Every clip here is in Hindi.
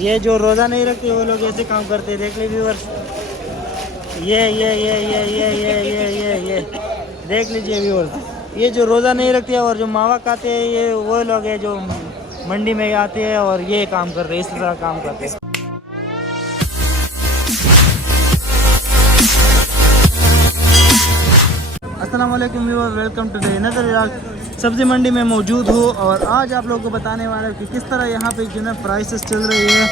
ये जो रोज़ा नहीं रखते वो लोग ऐसे काम करते हैं, देख लीजिए व्यूअर्स। ये देख लीजिए व्यूअर्स, ये जो रोज़ा नहीं रखते और जो मावा खाते हैं ये वो लोग हैं जो मंडी में आते हैं और ये काम कर रहे हैं, इस तरह काम करते हैं। अस्सलाम वालेकुम व्यूअर्स, वेलकम टू द नज़र इराक। सब्ज़ी मंडी में मौजूद हूँ और आज आप लोगों को बताने वाला हूँ कि किस तरह यहाँ पे जो है प्राइसेस चल रही है।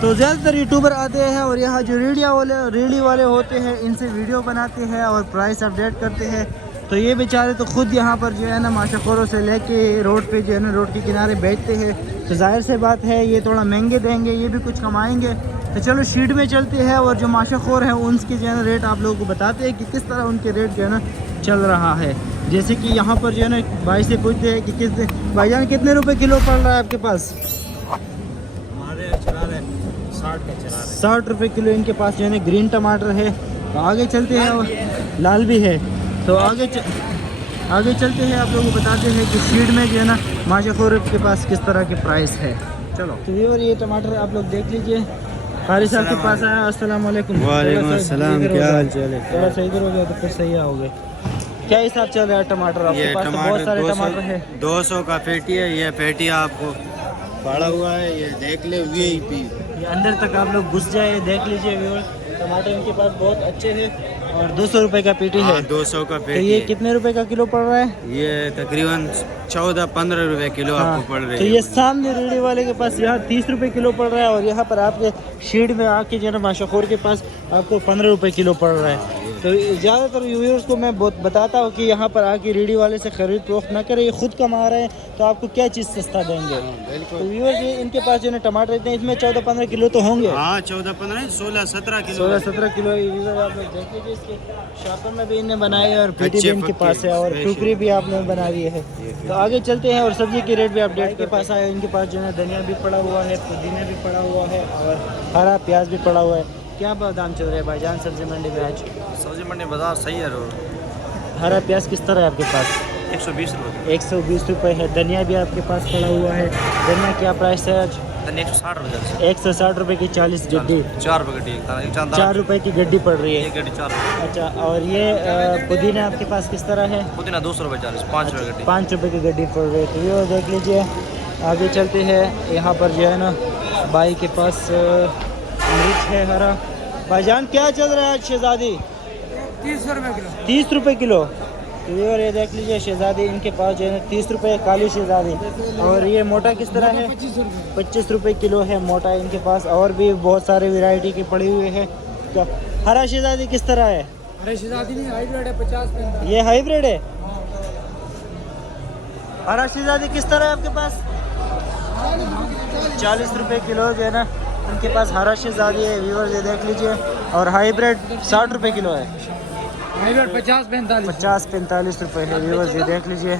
तो ज़्यादातर यूट्यूबर आते हैं और यहाँ जो रेडी वाले होते हैं इनसे वीडियो बनाते हैं और प्राइस अपडेट करते हैं। तो ये बेचारे तो खुद यहाँ पर जो है ना माशाखोरों से लेके रोड पे जो है ना रोड के किनारे बेचते हैं। तो जाहिर से बात है ये थोड़ा महंगे देंगे, ये भी कुछ कमाएंगे। तो चलो शीट में चलते हैं और जो माशाखोर हैं उनके जो है ना रेट आप लोगों को बताते हैं कि किस तरह उनके रेट जो है ना चल रहा है। जैसे कि यहाँ पर जो है ना भाई से पूछते हैं कि भाईजान कितने रुपए किलो पड़ रहा है आपके पास? हमारे चला रहे 60 का चला रहे 60 रुपये किलो इनके पास जो है ना ग्रीन टमाटर है। तो आगे चलते हैं और लाल भी है। तो आगे चलते हैं, आप लोगों को बताते हैं कि शीट में जो है ना माशाखोर के पास किस तरह के प्राइस है। चलो तो ये टमाटर आप लोग देख लीजिए। हारिस साहब के पास आया। अस्सलाम वालेकुम। वालेकुम अस्सलाम, क्या हाल चाल है? थोड़ा सही इधर हो गया तो फिर सही आओगे। क्या हिसाब चल रहा है टमाटर आपके पास? तो बहुत सारे टमाटर है। 200 का पेटी है। ये पेटी आपको पड़ा हुआ है, ये देख ले VIP। ये अंदर तक आप लोग घुस जाए, देख लीजिए व्यूअर। टमाटर इनके पास बहुत अच्छे हैं और 200 रुपए का पेटी है। 200 का पेटी। तो ये कितने रुपए का किलो पड़ रहा है? ये तकरीबन 14-15 रुपए किलो आपको पड़ रही है। तो ये सामने रेडी वाले के पास यहाँ 30 रुपए किलो पड़ रहा है और यहाँ पर आपके शीट में आके जो है ना माशाखोर के पास आपको 15 रुपए किलो पड़ रहा है। तो ज़्यादातर व्यूअर्स को मैं बहुत बताता हूँ कि यहाँ पर आके रेडी वाले से ख़रीद फरोख्त ना करें, ये खुद कमा रहे हैं तो आपको क्या चीज़ सस्ता देंगे। तो व्यूअर्स ये इनके पास जो है टमाटर इतने, इसमें 14-15 किलो तो होंगे। हाँ 14-15 16-17 किलो 16-17 किलो आप लोग देख लीजिए। इसके शॉपर में भी इन्हें बनाए और पेटी भी इनके पास है और टुकड़ी भी आपने बना दी है। तो आगे चलते हैं और सब्जी के रेट भी अपडेट के पास आए। इनके पास जो है धनिया भी पड़ा हुआ है, पुदीना भी पड़ा हुआ है और हरा प्याज भी पड़ा हुआ है। क्या दाम चल रहा है भाईजान सब्जी मंडी में आज? सब्जी मंडी बाजार सही है। हरा प्याज किस तरह है आपके पास? 120 रुपये। 120 रुपये है। धनिया भी आपके पास पड़ा हुआ है। धनिया क्या प्राइस है आज? 160 रुपये। 160 रुपये की 40 गड्डी। 4 रुपये गड्डी। 4 रुपये की गड्डी पड़ रही है। एक गड्डी 4 रुपये। अच्छा, और ये पुदीना आपके पास किस तरह है? पुदीना 200 रुपये 40, 5 रुपये गड्डी। 5 रुपये की गड्डी पड़ रही है। तो ये देख लीजिए। आगे चलते हैं, यहाँ पर जो है ना भाई के पास मिर्च है हरा। भाईजान क्या चल रहा है आज शहजादी? 30 रुपये किलो। 30 रुपये किलो। तो ये देख लीजिए शहजादी इनके पास जो है 30 रुपये काली शहजादी। और ये मोटा किस तरह है? 25 रुपये किलो है मोटा इनके पास। और भी बहुत सारे वैरायटी के पड़े हुए हैं। तो हरा शहजादी किस तरह है? हरा शहजादी नहीं, हाइब्रिड है 50। ये हाइब्रिड है। हरा शहजादी किस तरह है आपके पास? 40 रुपये किलो जो है ना उनके पास हरा शहजादी है व्यूअर्स, ये देख लीजिए। और हाइब्रिड 60 रुपये किलो है। हाइब्रिड 50-45 रुपये है व्यूअर्स, ये देख लीजिए।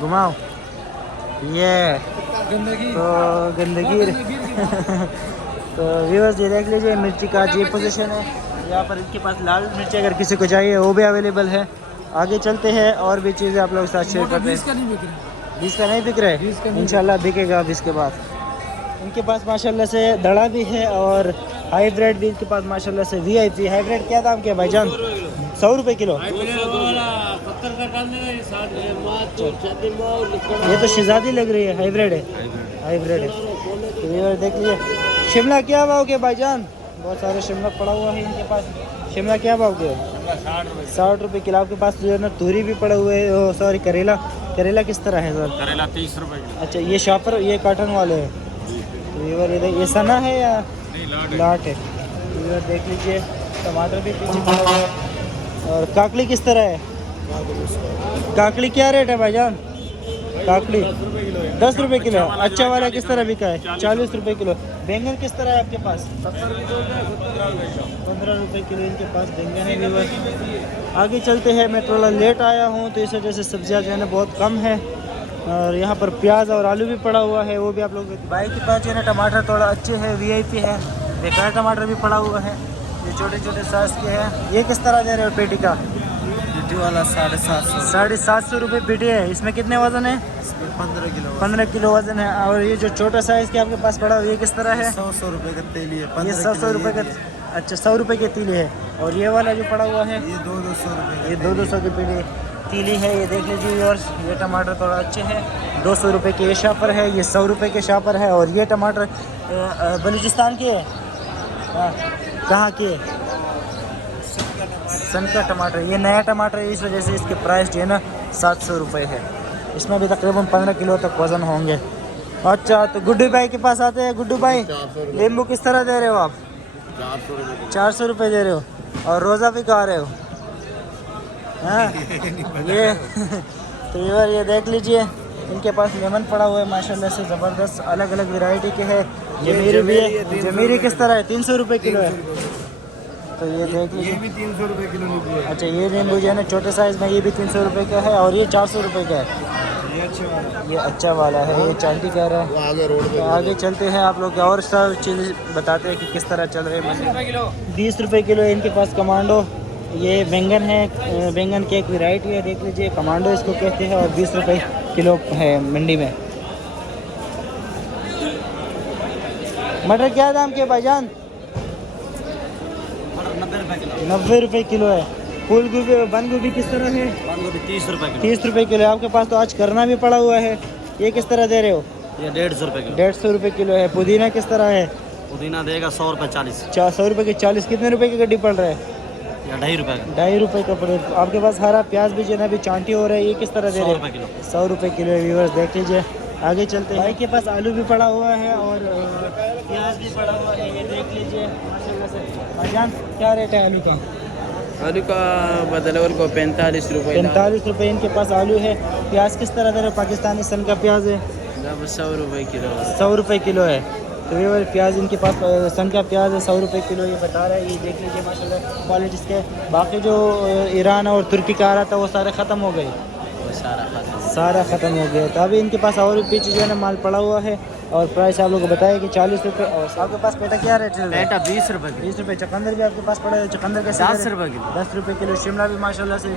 घुमाओ ये गंदगी तो गंदगी तो व्यूअर्स ये देख लीजिए। मिर्ची का ये पोजीशन है यहाँ पर। इनके पास लाल मिर्ची अगर किसी को चाहिए वो भी अवेलेबल है। आगे चलते हैं और भी चीज़ें आप लोगों के साथ शेयर करते हैं। 20 का नहीं बिक रहे, इंशाल्लाह बिकेगा अब इसके बाद। इनके पास माशाल्लाह से दड़ा भी है और हाइब्रिड भी इनके पास माशाल्लाह से VIP। हाइब्रिड क्या दाम क्या भाईजान? 100 रुपये किलो। ये तो शहजादी लग रही है, हाइब्रिड है। हाइब्रिड है। तो ये देख लीजिए। शिमला क्या भाव के भाईजान? बहुत सारे शिमला पड़ा हुआ है इनके पास। शिमला क्या भाव के? 60 रुपये किलो। आपके पास जो है ना तूरी भी पड़े हुए है। सॉरी करेला किस तरह है सर? करेला 30 रुपये। अच्छा, ये शॉपर ये कॉटन वाले हैं। ये सना है या लाट है? तो देख लीजिए। टमाटर भी पीछे पड़ा हुआ है। और काकड़ी किस तरह है? काकड़ी क्या रेट है भाईजान? काकड़ी 10 रुपये किलो। अच्छा वाला किस तरह बिका है? 40 रुपये किलो। बैंगन किस तरह है आपके पास? 15 रुपये किलो इनके पास बैंगन है। आगे चलते हैं। मैं थोड़ा लेट आया हूँ तो इस वजह से सब्जियाँ जो है ना बहुत कम है। और यहाँ पर प्याज और आलू भी पड़ा हुआ है, वो भी आप लोग भाई के पास जो है ना टमाटर थोड़ा अच्छे है, VIP है। बेकार टमाटर भी पड़ा हुआ है, ये छोटे छोटे साइज के हैं। ये किस तरह दे रहे हो पेटी का? ये पेटी वाला 750। 750 रुपये पेटी है। इसमें कितने वजन है? इसमें 15 किलो। 15 किलो वजन है। और ये जो छोटा साइज़ के आपके पास पड़ा हुआ ये किस तरह है? 100 रुपये का तेली है। ये 100 रुपये का। अच्छा 100 रुपये की तीली है। और ये वाला जो पड़ा हुआ है ये 200 रुपये। ये 200 की पेटी तीली है। ये देख लीजिए व्यूअर्स, ये टमाटर थोड़ा अच्छे हैं। 200 रुपये के ये शापर है, ये 100 रुपये के शापर है। और ये टमाटर बलूचिस्तान के है। हाँ, कहाँ के? सन का टमाटर। ये नया टमाटर है, इस वजह से इसके प्राइस जो है ना 700 रुपये है। इसमें भी तकरीबन 15 किलो तक वज़न होंगे। अच्छा, तो गुड्डू भाई के पास आते हैं। गुड्डू भाई, नींबू किस तरह दे रहे हो आप? 400 रुपये दे रहे हो। और रोज़ा भी खा रहे हो? हाँ ये तो ये देख लीजिए, इनके पास लेमन पड़ा हुआ है माशाल्लाह से ज़बरदस्त, अलग अलग वैरायटी के है। जमीरी भी है। जमीरी किस तरह है? 300 रुपये किलो है। तो ये देख लीजिए, ये भी 300 रुपये किलो नींबू है। अच्छा ये नींबू जो है ना छोटे साइज़ में, ये भी 300 रुपये का है। और ये 400 रुपये का है। ये अच्छा वाला है, ये चांदी कह रहा है। आगे रोड तो आगे चलते हैं, आप लोग और सब चीज़ बताते हैं कि किस तरह चल रहे हैं। 20 रुपये किलो है इनके पास कमांडो। ये बैंगन है, बैंगन की एक वैरायटी है, देख लीजिए, कमांडो इसको कहते हैं। और 20 रुपये किलो है मंडी में। मटर क्या दाम के भाईजान? 90 रुपये किलो है। फूल गोभी, बंद गोभी किस तरह है? बंद गोभी 30 रुपये किलो। 30 रुपये किलो है। आपके पास तो आज करना भी पड़ा हुआ है। ये किस तरह दे रहे हो? ये 150 रुपये किलो। 150 रुपये किलो है। पुदीना किस तरह है? पुदीना देगा 100 रुपये 40। 100 रुपये की 40। कितने रुपए की गड्डी पड़ रहा है? या 2.5 रुपये का। 2.5 रुपये का पड़े। आपके पास हरा प्याज भी जो है ना अभी चांटी हो रहा है, ये किस तरह दे रहे 100 हैं? रुपये किलो। 100 रुपये किलो है। व्यूअर्स देख लीजिए, आगे चलते हैं। भाई के पास आलू भी पड़ा हुआ है और प्याज भी पड़ा हुआ है, ये देख लीजिए माशाल्लाह से। भाईजान क्या रेट है आलू का? आलू का बदलवर को 45 रुपये। 45 रुपये इनके पास आलू है। प्याज किस तरह दे रहे हो? पाकिस्तानी सन का प्याज है 100 रुपये किलो। 100 रुपये किलो है। तो ये वाले प्याज इनके पास सन का प्याज है 100 रुपये किलो, ये बता रहा है। ये देख लीजिए माशाल्लाह क्वालिटी इसके। बाकी जो ईरान और तुर्की का आ रहा था वो सारे ख़त्म हो गए, सारा ख़त्म हो गया। तो अभी इनके पास और भी पीछे जो है ना माल पड़ा हुआ है। और प्राइस आप लोग को बताया कि 40 रुपये। और आपके पास पेटा क्या रेट चल रहा है? पेटा 20 रुपये। 20 रुपये। चकंदर भी आपके पास पड़ा है। चकंदर कैसे? 10 रुपये किलो। 10 रुपये किलो। शिमला भी माशाल्लाह से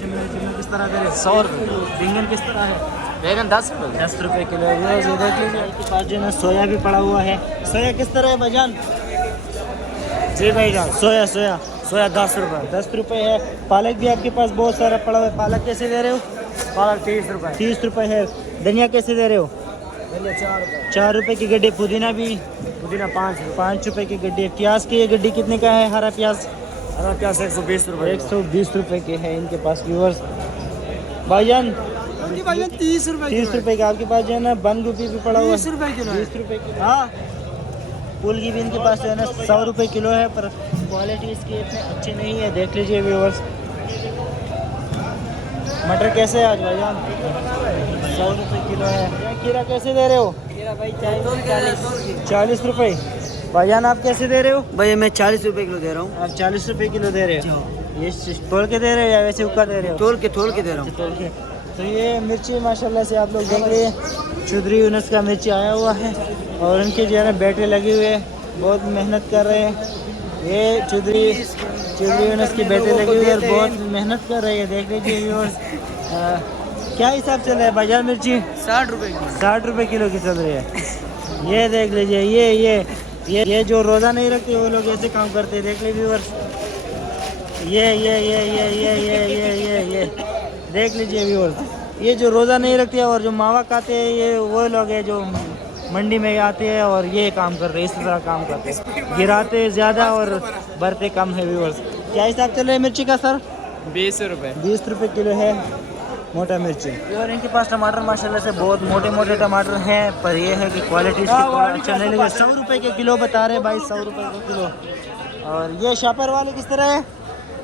शिमला किस तरह दे रहे? 100 रुपये किलो। बैंगन किस तरह है? बैगन 10 रुपये। 10 रुपये किलो है। ये देख लीजिए, आपके पास जो है ना सोया भी पड़ा हुआ है। सोया किस तरह है भाईजान? जी भाईजान, सोया 10 रुपये। 10 रुपये है। पालक भी आपके पास बहुत सारा पड़ा हुआ है। पालक कैसे दे रहे हो? पालक 30 रुपये। 30 रुपये है। धनिया कैसे दे रहे हो? 4 रुपये की गड्डी। पुदीना भी? पुदीना 5 रुपये की गड्डी। प्याज की ये गड्डी कितने का है? हरा प्याज? हरा प्याज 120 रुपये। 120 रुपये के है इनके पास व्यूअर्स। भाईजान 30 रुपये। 30 रुपये का। आपके पास जो है ना बंद गोभी भी पड़ा हुआ है 20 रुपये किलो। 20 रुपये किलो। हाँ, फूल की भी इनके पास जो है ना 100 रुपये किलो है, पर क्वालिटी इसकी इतनी अच्छी नहीं है, देख लीजिए व्यूअर्स। मटर कैसे है आज भाईजान? 100 रुपये किलो है। खीरा कैसे दे रहे हो? खीरा भाई 40 रुपये। भाईजान आप कैसे दे रहे हो? भाई मैं 40 रुपये किलो दे रहा हूँ। आप 40 रुपये किलो दे रहे हो? ये तोल के दे रहे हो या वैसे उक्का दे रहे हो? तोल के दे रहा हूँ। तोल के। तो ये मिर्ची माशाल्लाह से आप लोग देख रहे हैं, चौधरी यूनुस का मिर्ची आया हुआ है। और उनके जो है ना बैटरी लगे हुए हैं, बहुत मेहनत कर रहे हैं। ये चौधरी यूनुस की बैटरी लगी हुई है और बहुत मेहनत कर रही है, देख लीजिए व्यूअर्स। क्या हिसाब चल रहा है बाजार मिर्ची? 60 रुपये किलो। 60 रुपये किलो की चल रही है। ये देख लीजिए, ये जो रोज़ा नहीं रखते वो लोग ऐसे काम करते हैं, देख लीजिए व्यूअर्स। ये देख लीजिए व्यूअर्स, ये जो रोज़ा नहीं रखते और जो मावा खाते हैं ये वो लोग हैं जो मंडी में आते हैं और ये काम करते हैं, इस तरह काम करते हैं, गिराते ज़्यादा और भरते कम है व्यूअर्स। क्या हिसाब चल रहा है मिर्ची का सर? 20 रुपये। 20 रुपये किलो है मोटा मिर्ची। और इनके पास टमाटर माशाल्लाह से बहुत मोटे मोटे टमाटर हैं, पर ये है कि क्वालिटी इसकी थोड़ा अच्छा नहीं लगे। 100 रुपये के किलो बता रहे भाई, 100 रुपये के किलो। और ये शापर वाले किस तरह है?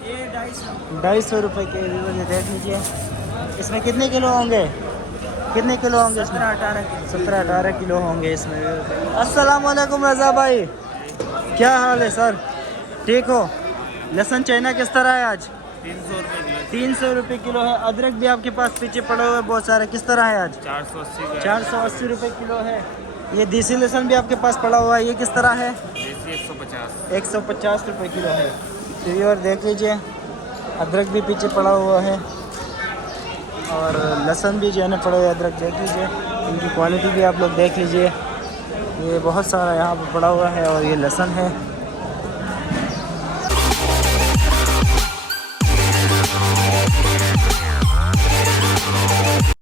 ये 250 रुपये के। ये देख लीजिए, इसमें कितने किलो होंगे? कितने किलो होंगे? 17-18 किलो होंगे इसमें। अस्सलाम वालेकुम रज़ा भाई, क्या हाल है सर? ठीक हो? लहसुन चाइना किस तरह है आज? 300 रुपये किलो। 300 रुपये किलो है। अदरक भी आपके पास पीछे पड़े हुए बहुत सारे, किस तरह है आज? 480 480 रुपये किलो है। ये देसी लहसुन भी आपके पास पड़ा हुआ है, ये किस तरह है? 150। 150 रुपये किलो है। तो ये और देख लीजिए, अदरक भी पीछे पड़ा हुआ है और लहसुन भी जो है ना पड़ा हुआ है। अदरक देख लीजिए, इनकी क्वालिटी भी आप लोग देख लीजिए, ये बहुत सारा यहाँ पर पड़ा हुआ है और ये लहसुन है।